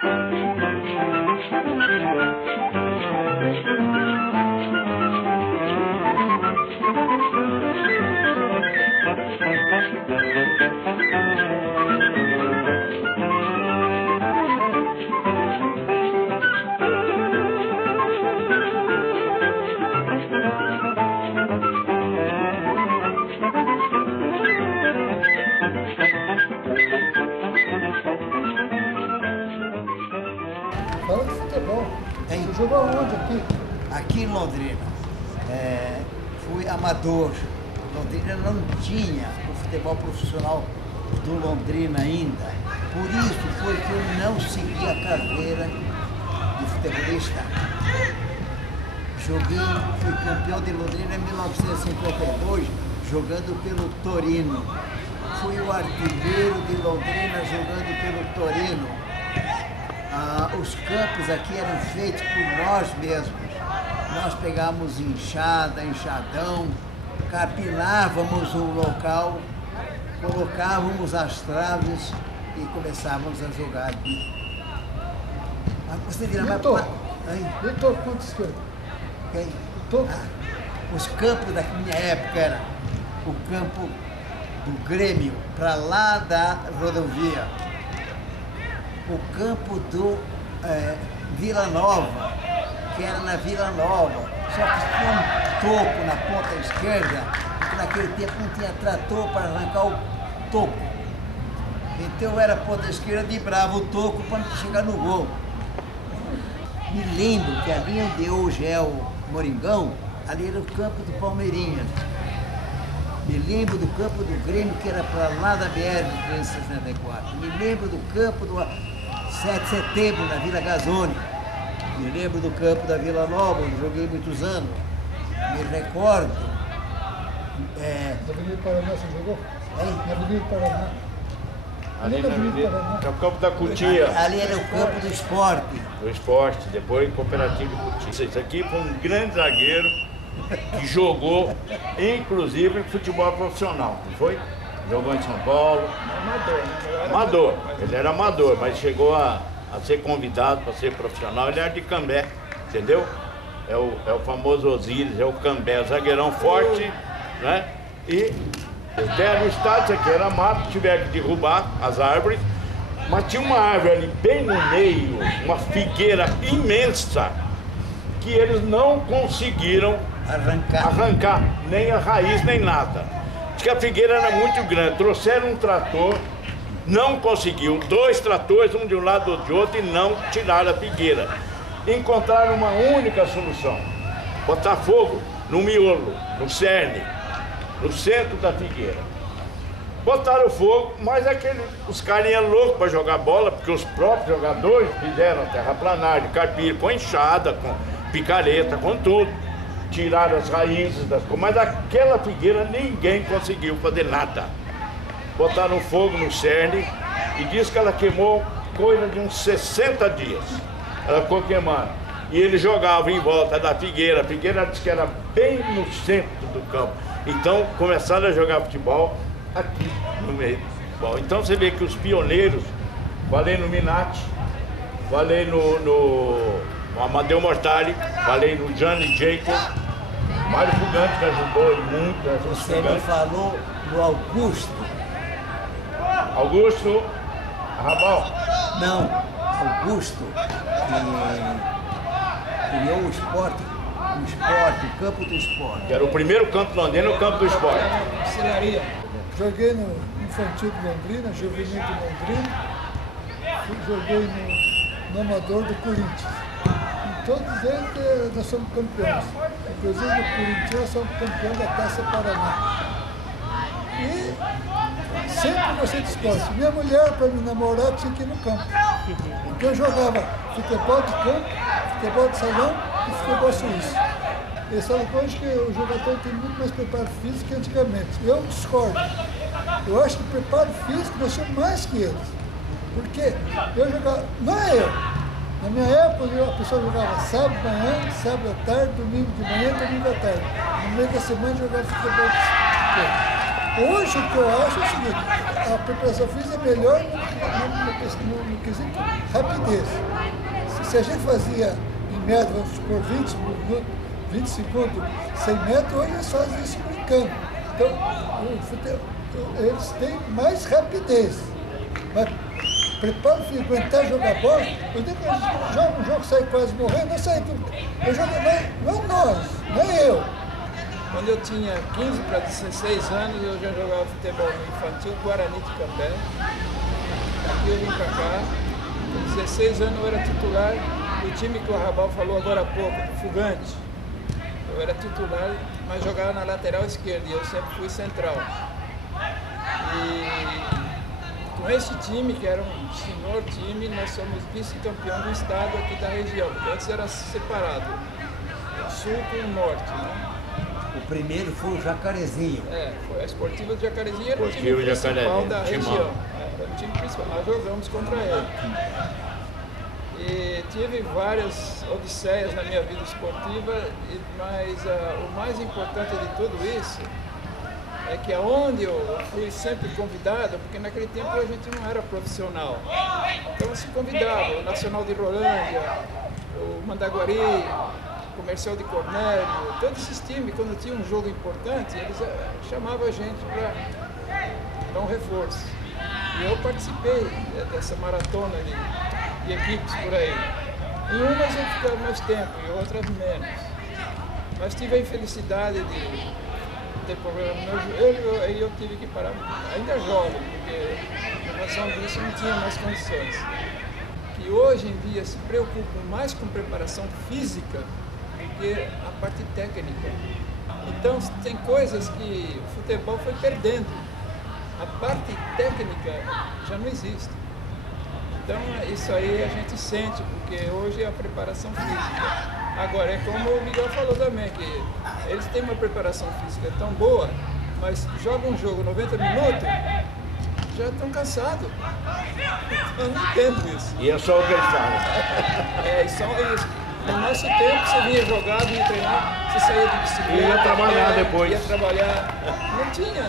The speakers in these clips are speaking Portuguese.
Fala de futebol. Você jogou onde aqui? Aqui em Londrina. Fui amador. Londrina não tinha o futebol profissional do Londrina ainda. Por isso foi que eu não segui a carreira de futebolista. Fui campeão de Londrina em 1952, jogando pelo Torino. Fui o artilheiro de Londrina jogando pelo Torino. Os campos aqui eram feitos por nós mesmos. Nós pegávamos enxadão, capinávamos o local, colocávamos as traves e começávamos a jogar aqui. Você dirá, mas... E o toco, quanto esquerdo? Quem? O toco? Os campos da minha época era o campo do Grêmio, para lá da rodovia. O campo do Vila Nova, que era na Vila Nova, só que tinha um toco na ponta esquerda, porque naquele tempo não tinha trator para arrancar o toco. Então era a ponta esquerda de bravo o toco para não chegar no gol. Me lembro que ali onde hoje é o Moringão, ali era o campo do Palmeirinhas. Me lembro do campo do Grêmio, que era para lá da BR-364. Me lembro do campo do 7 de setembro, na Vila Gazone. Me lembro do campo da Vila Nova, onde joguei muitos anos. Me recordo. Na Avenida Paraná você jogou? Na Avenida Paraná. Ali na Avenida, é o campo da Cutia. Ali era o campo do esporte. Do esporte, depois Cooperativo Cutia. Isso aqui foi um grande zagueiro que jogou, inclusive, futebol profissional, não foi? Jogou em São Paulo. Amador. Ele era amador, mas chegou a ser convidado para ser profissional. Ele era de Cambé, entendeu? É o famoso Osíris, é o Cambé, zagueirão forte, né? E até no estádio aqui era mato, tiveram que derrubar as árvores, mas tinha uma árvore ali bem no meio, uma figueira imensa, que eles não conseguiram arrancar nem a raiz, nem nada. Diz que a figueira era muito grande, trouxeram um trator, não conseguiu, 2 tratores, um de um lado, outro de outro, e não tiraram a figueira. Encontraram uma única solução, botar fogo no miolo, no cerne, no centro da figueira. Botaram fogo, mas os carinhas loucos para jogar bola, porque os próprios jogadores fizeram terraplanagem, carpir, com enxada, com picareta, com tudo. Tiraram as raízes das coisas, mas aquela figueira ninguém conseguiu fazer nada. Botaram fogo no cerne e diz que ela queimou coisa de uns 60 dias. Ela ficou queimando. E eles jogavam em volta da figueira. A figueira diz que era bem no centro do campo. Então começaram a jogar futebol aqui no meio. Bom, então você vê que os pioneiros, falei no Minati, falei no Amadeu Mortari, falei no Gianni Jacob, Mário Fugante que ajudou muito. Você me falou no Augusto. Augusto Rabal? Não, Augusto, que criou o esporte, o campo do esporte. Que era o primeiro campo londrino, o campo do esporte. Joguei no Infantil de Londrina, Juvenil de Londrina, joguei no Amador do Corinthians. Em todos eles nós somos campeões. Inclusive no Corinthians nós somos campeões da Taça Paraná. E sempre gostei de esporte. Minha mulher, para me namorar, tinha que ir no campo. Então eu jogava futebol de campo, futebol de salão e futebol suíço. Eles falam hoje que o jogador tem muito mais preparo físico que antigamente. Eu discordo. Eu acho que o preparo físico nós temos mais que eles. Porque eu jogava, não é eu. Na minha época, a pessoa jogava sábado de manhã, sábado à tarde, domingo de manhã, domingo à tarde. No meio da semana, jogava futebol de campo. Hoje o que eu acho é o seguinte, a preparação física é melhor no quesito rapidez. Se a gente fazia, em média, vamos supor, 20 minutos, 20 segundos, 100 metros, hoje eles fazem isso brincando. Então, eles têm mais rapidez. Mas preparo físico, aguentar jogar bola, eu digo que a gente joga um jogo, sai quase morrendo, eu saio tudo. Eu jogo, não é nós, não é eu. Quando eu tinha 15 para 16 anos, eu já jogava futebol no infantil, Guarani de Cambé. Aqui eu vim para cá, com 16 anos eu era titular do time que o Rabal falou agora há pouco, do Fugante. Eu era titular, mas jogava na lateral esquerda e eu sempre fui central. E com esse time, que era um senhor time, nós somos vice-campeão do estado aqui da região, porque antes era separado, sul com o norte, né? O primeiro foi o Jacarezinho. Foi a Esportiva do Jacarezinho, era o time Esportivo principal da Jacarezinho, região. Era o time principal, nós jogamos contra ele. E tive várias odisseias na minha vida esportiva, mas o mais importante de tudo isso é que aonde eu fui sempre convidado, porque naquele tempo a gente não era profissional, então se convidava o Nacional de Rolândia, o Mandaguari, o Comercial de Cornélio, todos esses times, quando tinha um jogo importante, eles chamavam a gente para dar um reforço. E eu participei dessa maratona de equipes por aí. Em umas eu ficava mais tempo, em outras menos. Mas tive a infelicidade de ter problema no meu joelho, aí eu tive que parar, ainda jovem, porque por razão disso não tinha mais condições. Que hoje em dia se preocupam mais com preparação física do que a parte técnica. Então tem coisas que o futebol foi perdendo. A parte técnica já não existe. Então isso aí a gente sente, porque hoje é a preparação física. Agora, é como o Miguel falou também, que eles têm uma preparação física tão boa, mas jogam um jogo 90 minutos, já estão cansados. Eu não entendo isso. E é só o que eles falam. É só isso. No nosso tempo, você vinha jogar, vinha treinar, você saía de bicicleta. E ia trabalhar depois. Ia trabalhar. Não tinha,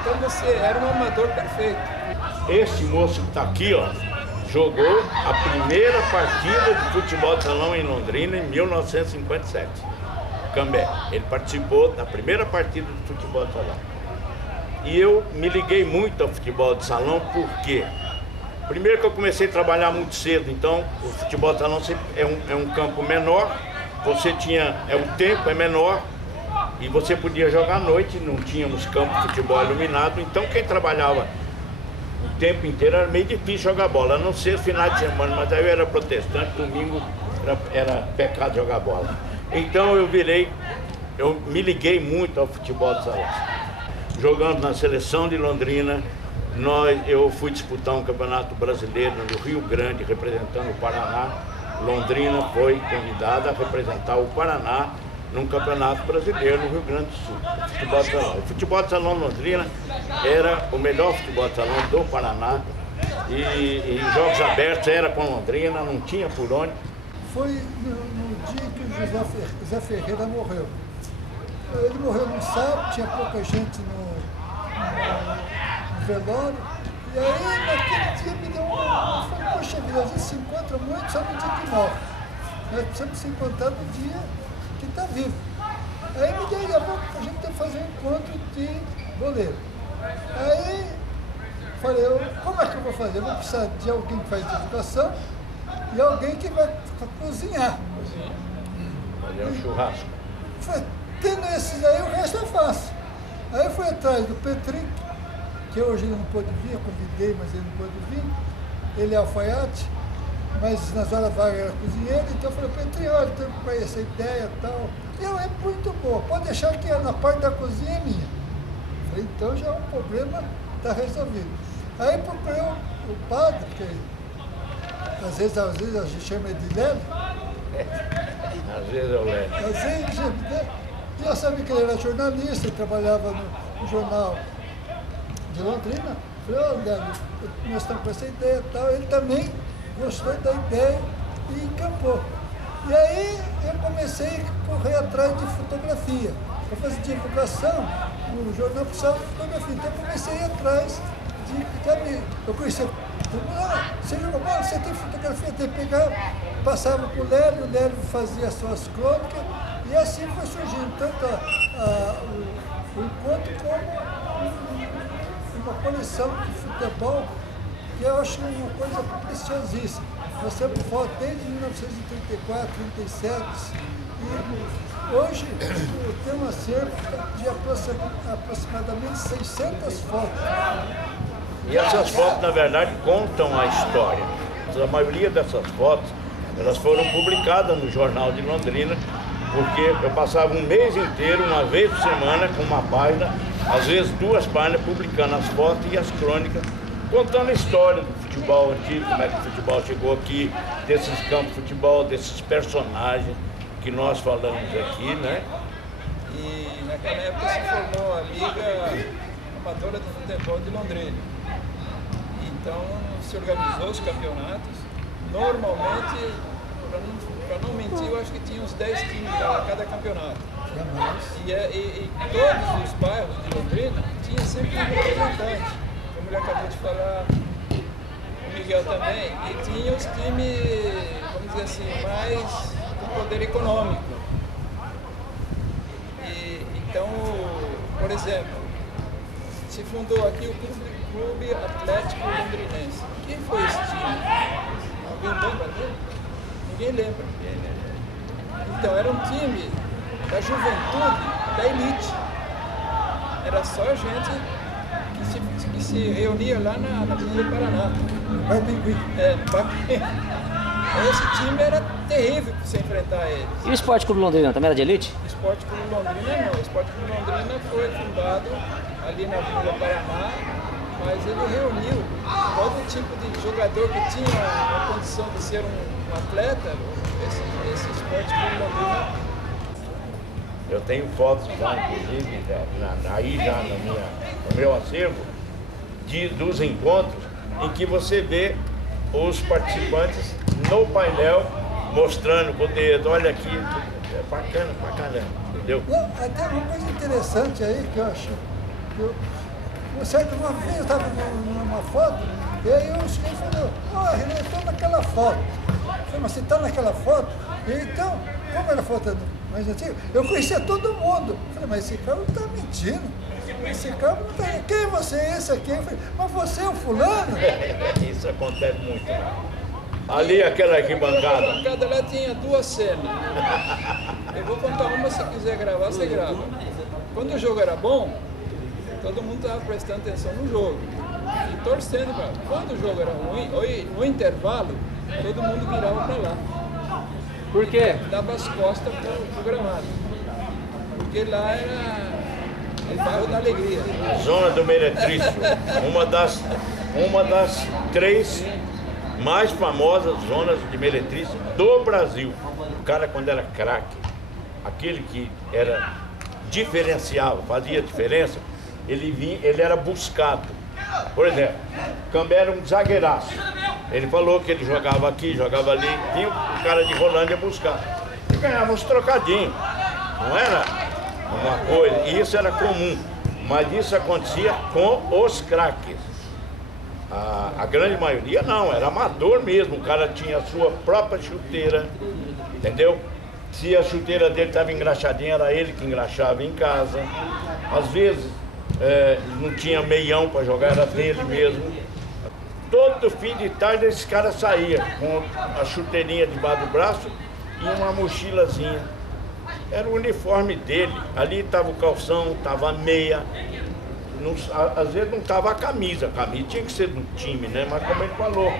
então você era um amador perfeito. Este moço que está aqui, ó, jogou a primeira partida de futebol de salão em Londrina em 1957. Cambé. Ele participou da primeira partida de futebol de salão. E eu me liguei muito ao futebol de salão porque, primeiro que eu comecei a trabalhar muito cedo, então o futebol de salão é um campo menor, o tempo é menor e você podia jogar à noite, não tínhamos campo de futebol iluminado, então quem trabalhava o tempo inteiro era meio difícil jogar bola, a não ser final de semana, mas aí eu era protestante, domingo era pecado jogar bola. Então eu me liguei muito ao futebol de salão. Jogando na seleção de Londrina, eu fui disputar um campeonato brasileiro no Rio Grande, representando o Paraná. Londrina foi convidada a representar o Paraná num campeonato brasileiro no Rio Grande do Sul, futebol de salão. O futebol de salão Londrina era o melhor futebol de salão do Paraná e jogos abertos era com Londrina, não tinha por onde. Foi no dia que o José Ferreira morreu. Ele morreu no sábado, tinha pouca gente no velório, e aí naquele dia me deu falei, poxa vida, a gente se encontra muito só no dia que morre. Nós precisamos se encontrar no dia que está vivo. Aí me deu a gente tem que fazer um encontro de goleiro. Aí falei, como é que eu vou fazer? Eu vou precisar de alguém que faz divulgação e alguém que vai cozinhar. Fazer um churrasco. Falei, tendo esses aí, o resto é fácil. Aí eu fui atrás do Petrinho, que hoje ele não pôde vir, eu convidei, mas ele não pôde vir. Ele é alfaiate, mas nas horas vagas era cozinheiro, então eu falei, Petrinho, olha, estou com essa ideia e tal. E é muito boa, pode deixar que na parte da cozinha é minha. Eu falei, então já é um problema, está resolvido. Aí procurei o padre, que às vezes a gente chama ele de Lélio. Às vezes eu levo. Às vezes, e eu sabia que ele era jornalista, ele trabalhava no jornal de Londrina. Falei, Lélio, nós estamos com essa ideia e tal. Ele também gostou da ideia e encampou. E aí eu comecei a correr atrás de fotografia, para fazer divulgação no jornal precisava de fotografia. Então eu comecei a ir atrás eu conhecia. Você jogou bola, você tem fotografia, tem que pegar, passava para o Lélio fazia as suas crônicas, e assim foi surgindo tanto o encontro como uma coleção de futebol, que eu acho uma coisa preciosíssima. Nós temos foto desde 1934, 37, e hoje tem um acervo de aproximadamente 600 fotos. E essas fotos, na verdade, contam a história. A maioria dessas fotos, elas foram publicadas no Jornal de Londrina, porque eu passava um mês inteiro, uma vez por semana, com uma página, às vezes 2 páginas, publicando as fotos e as crônicas, contando a história do futebol antigo, como é que o futebol chegou aqui, desses campos de futebol, desses personagens que nós falamos aqui, né? E naquela época se formou a Liga Amadora de Futebol de Londrina. Então se organizou os campeonatos. Normalmente, para não mentir, eu acho que tinha uns 10 times a cada campeonato. E todos os bairros de Londrina tinha sempre um representante. Como ele acabou de falar, o Miguel também. E tinha os times, vamos dizer assim, mais com poder econômico. Então, por exemplo, se fundou aqui o Clube Atlético Londrinense. Quem foi esse time? Alguém lembra dele? Ninguém lembra. Então, era um time da juventude, da elite. Era só gente que se reunia lá na Avenida Paraná. Esse time era terrível para se enfrentar eles. E o Esporte Clube Londrina também era de elite? O Esporte Clube Londrina não. O Esporte Clube Londrina foi fundado ali na Avenida Paraná, mas ele reuniu todo tipo de jogador que tinha a condição de ser um atleta. Esse Esporte Clube Londrina. Eu tenho fotos já, inclusive, aí já no meu acervo, dos encontros em que você vê os participantes no painel mostrando com o dedo, olha aqui, é bacana pra caramba, entendeu? Não, até uma coisa interessante aí que eu acho. Uma vez eu estava numa foto, e aí o senhor falou, René, eu estou naquela foto. Eu falei, mas você está naquela foto? Então, como era a foto mais antiga, eu conhecia todo mundo. Eu falei, mas esse cara não está mentindo. Esse cara não está. Quem é você? Esse aqui? Eu falei, mas você é o fulano? Isso acontece muito. Ali aquela arquibancada. A arquibancada lá tinha 2 cenas. Eu vou contar uma, se quiser gravar, você grava. Quando o jogo era bom, todo mundo estava prestando atenção no jogo e torcendo para. Quando o jogo era ruim, no intervalo, todo mundo virava para lá. Por quê? Dava as costas para o gramado. Porque lá era o bairro da alegria. A zona do Meretrício, uma das 3 mais famosas zonas de meretrício do Brasil. O cara, quando era craque, aquele que era diferenciava, fazia diferença, ele era buscado. Por exemplo, Cambé era um zagueiraço. Ele falou que ele jogava aqui, jogava ali, vinha o cara de Rolândia buscar. E ganhava uns trocadinhos. Não era uma coisa, e isso era comum. Mas isso acontecia com os craques. A grande maioria não, era amador mesmo, o cara tinha a sua própria chuteira, entendeu? Se a chuteira dele estava engraxadinha, era ele que engraxava em casa. Às vezes não tinha meião para jogar, era dele mesmo. Todo fim de tarde esse cara saía com a chuteirinha debaixo do braço e uma mochilazinha. Era o uniforme dele, ali estava o calção, estava a meia. Às vezes não estava a camisa tinha que ser do time, né? Mas como ele falou,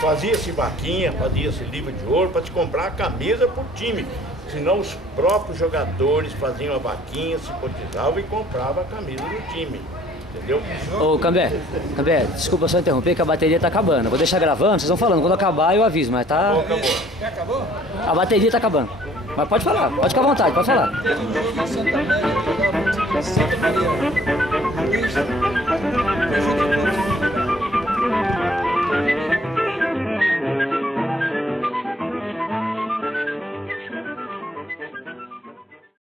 fazia-se vaquinha, fazia-se livro de ouro para te comprar a camisa pro time. Senão os próprios jogadores faziam a vaquinha, se cotizavam e compravam a camisa do time. Entendeu? Ô, Cambé, desculpa só interromper, que a bateria tá acabando. Eu vou deixar gravando, vocês vão falando. Quando acabar eu aviso, mas tá... Acabou. Acabou? A bateria tá acabando. Mas pode falar, pode ficar à vontade, pode falar. Teve um jogo em Santa América